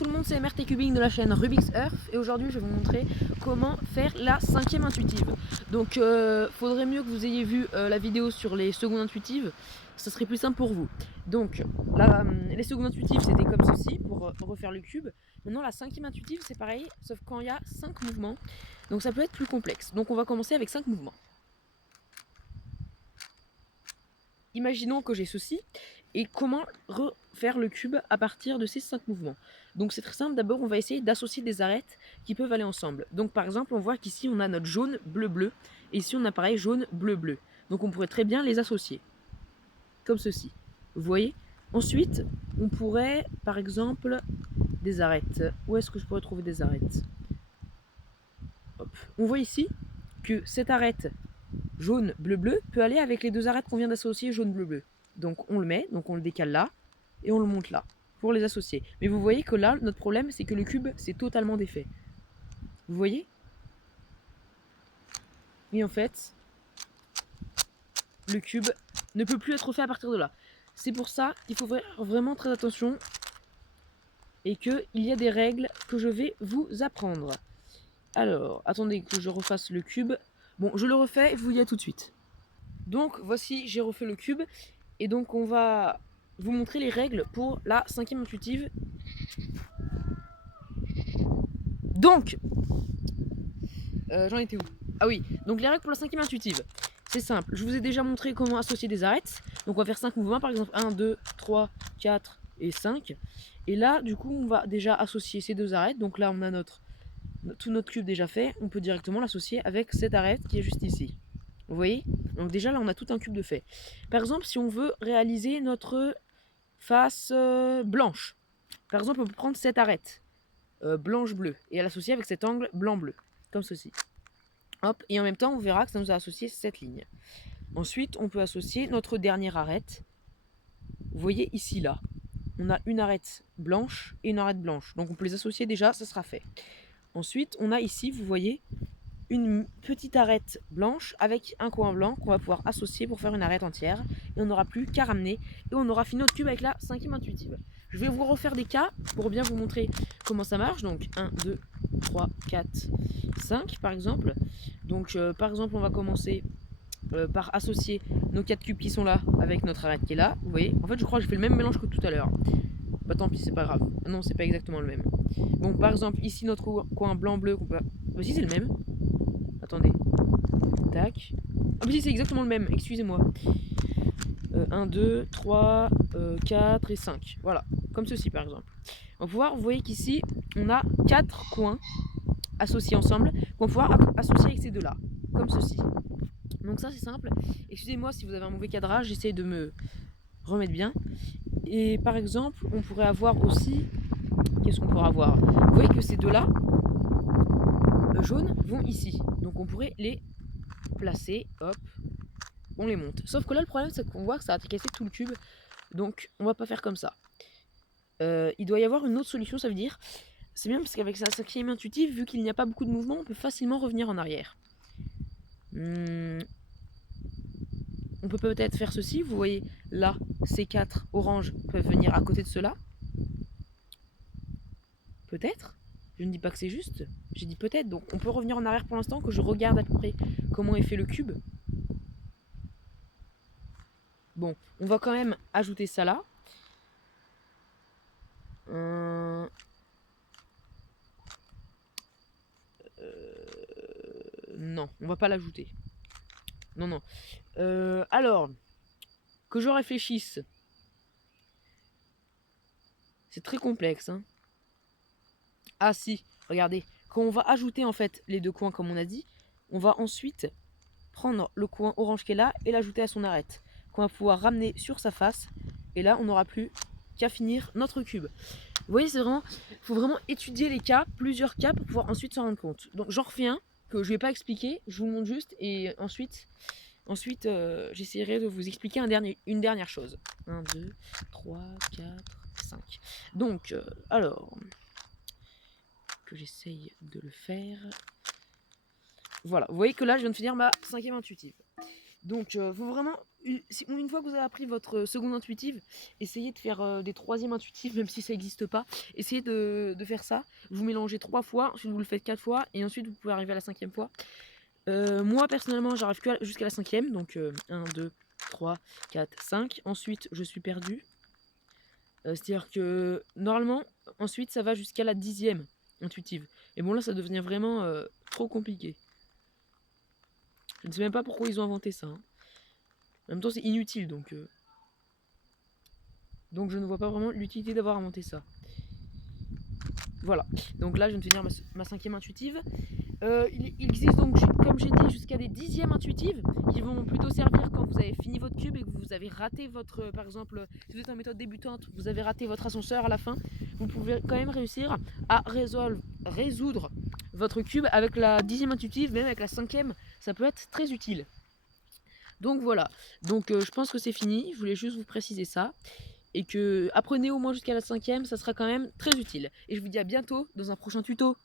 tout le monde, c'est MRT Cubing de la chaîne Rubik's Earth et aujourd'hui je vais vous montrer comment faire la 5e intuitive. Donc faudrait mieux que vous ayez vu la vidéo sur les secondes intuitives, ça serait plus simple pour vous. Donc les secondes intuitives c'était comme ceci pour refaire le cube. Maintenant la 5e intuitive c'est pareil sauf quand il y a 5 mouvements, donc ça peut être plus complexe. Donc on va commencer avec 5 mouvements. Imaginons que j'ai ceci, et comment refaire le cube à partir de ces 5 mouvements. Donc c'est très simple, d'abord on va essayer d'associer des arêtes qui peuvent aller ensemble. Donc par exemple on voit qu'ici on a notre jaune, bleu, bleu, et ici on a pareil jaune, bleu, bleu. Donc on pourrait très bien les associer, comme ceci. Vous voyez? Ensuite, on pourrait par exemple des arêtes. Où est-ce que je pourrais trouver des arêtes? Hop. On voit ici que cette arête jaune, bleu, bleu peut aller avec les deux arêtes qu'on vient d'associer jaune, bleu, bleu. Donc on le met, donc on le décale là, et on le monte là, pour les associer. Mais vous voyez que là, notre problème, c'est que le cube, c'est totalement défait. Vous voyez? Et en fait, le cube ne peut plus être fait à partir de là. C'est pour ça qu'il faut faire vraiment très attention, et qu'il y a des règles que je vais vous apprendre. Alors, attendez que je refasse le cube. Bon, je le refais et je vous dis à tout de suite. Donc, voici, j'ai refait le cube. Et donc, on va vous montrer les règles pour la 5e intuitive. Donc, j'en étais où? Ah oui, donc les règles pour la 5e intuitive. C'est simple, je vous ai déjà montré comment associer des arêtes. Donc, on va faire 5 mouvements, par exemple 1, 2, 3, 4 et 5. Et là, du coup, on va déjà associer ces deux arêtes. Donc là, on a tout notre cube déjà fait. On peut directement l'associer avec cette arête qui est juste ici. Vous voyez? Donc déjà, là, on a tout un cube de fait. Par exemple, si on veut réaliser notre face blanche. Par exemple, on peut prendre cette arête blanche-bleue et l'associer avec cet angle blanc-bleu, comme ceci. Hop, et en même temps, on verra que ça nous a associé cette ligne. Ensuite, on peut associer notre dernière arête. Vous voyez ici, là, on a une arête blanche et une arête blanche. Donc on peut les associer déjà, ça sera fait. Ensuite, on a ici, vous voyez, une petite arête blanche avec un coin blanc qu'on va pouvoir associer pour faire une arête entière. Et on n'aura plus qu'à ramener et on aura fini notre cube avec la 5e intuitive. Je vais vous refaire des cas pour bien vous montrer comment ça marche. Donc 1, 2, 3, 4, 5 par exemple. Donc par exemple on va commencer par associer nos 4 cubes qui sont là avec notre arête qui est là. Vous voyez, en fait je crois que j'ai fait le même mélange que tout à l'heure. Bah tant pis, c'est pas grave. Non, c'est pas exactement le même. Bon, par exemple ici notre coin blanc-bleu qu'on peut... Bah si c'est le même. Attendez. Tac. Ah mais si c'est exactement le même, excusez-moi. 1, 2, 3, 4 et 5. Voilà, comme ceci par exemple. On va pouvoir, vous voyez qu'ici, on a 4 coins associés ensemble qu'on va pouvoir associer avec ces deux-là, comme ceci. Donc ça c'est simple. Excusez-moi si vous avez un mauvais cadrage, j'essaie de me remettre bien. Et par exemple, on pourrait avoir aussi... Qu'est-ce qu'on pourrait avoir? Vous voyez que ces deux-là, jaunes, vont ici. Donc on pourrait les placer, hop, on les monte. Sauf que là, le problème, c'est qu'on voit que ça a cassé tout le cube. Donc, on va pas faire comme ça. Il doit y avoir une autre solution, ça veut dire. C'est bien parce qu'avec sa 5e intuitive, vu qu'il n'y a pas beaucoup de mouvement, on peut facilement revenir en arrière. On peut peut-être faire ceci. Vous voyez, là, ces 4 oranges peuvent venir à côté de ceux-là. Peut-être. Je ne dis pas que c'est juste. J'ai dit peut-être. Donc, on peut revenir en arrière pour l'instant, que je regarde à peu près comment est fait le cube. Bon, on va quand même ajouter ça là. Non, on va pas l'ajouter. Non, non. Alors, que je réfléchisse. C'est très complexe. Hein. Ah si, regardez. Quand on va ajouter en fait les deux coins comme on a dit, on va ensuite prendre le coin orange qui est là et l'ajouter à son arête. Qu'on va pouvoir ramener sur sa face. Et là, on n'aura plus qu'à finir notre cube. Vous voyez, c'est vraiment... Il faut vraiment étudier les cas, plusieurs cas, pour pouvoir ensuite s'en rendre compte. Donc j'en refais un que je ne vais pas expliquer, je vous le montre juste, et ensuite j'essaierai de vous expliquer une dernière chose. 1, 2, 3, 4, 5. Donc, alors, que j'essaye de le faire. Voilà, vous voyez que là, je viens de finir ma 5e intuitive. Donc, faut vraiment une fois que vous avez appris votre seconde intuitive, essayez de faire des troisièmes intuitives, même si ça n'existe pas. Essayez de faire ça. Vous mélangez 3 fois, ensuite vous le faites 4 fois, et ensuite vous pouvez arriver à la 5e fois. Moi personnellement, j'arrive que jusqu'à la 5e, donc 1, 2, 3, 4, 5. Ensuite, je suis perdu. C'est-à-dire que normalement, ensuite, ça va jusqu'à la 10e intuitive. Et bon, là, ça devient vraiment trop compliqué. Je ne sais même pas pourquoi ils ont inventé ça. Hein. En même temps, c'est inutile, donc je ne vois pas vraiment l'utilité d'avoir inventé ça. Voilà. Donc là, je viens de finir ma 5e intuitive. Il existe donc, comme j'ai dit, jusqu'à des 10e intuitives qui vont plutôt servir quand vous avez fini votre cube et que vous avez raté votre, par exemple, si vous êtes en méthode débutante, vous avez raté votre ascenseur à la fin, vous pouvez quand même réussir à résoudre votre cube avec la 10e intuitive, même avec la 5e, ça peut être très utile. Donc voilà, donc je pense que c'est fini, je voulais juste vous préciser ça. Et que apprenez au moins jusqu'à la 5e, ça sera quand même très utile. Et je vous dis à bientôt dans un prochain tuto.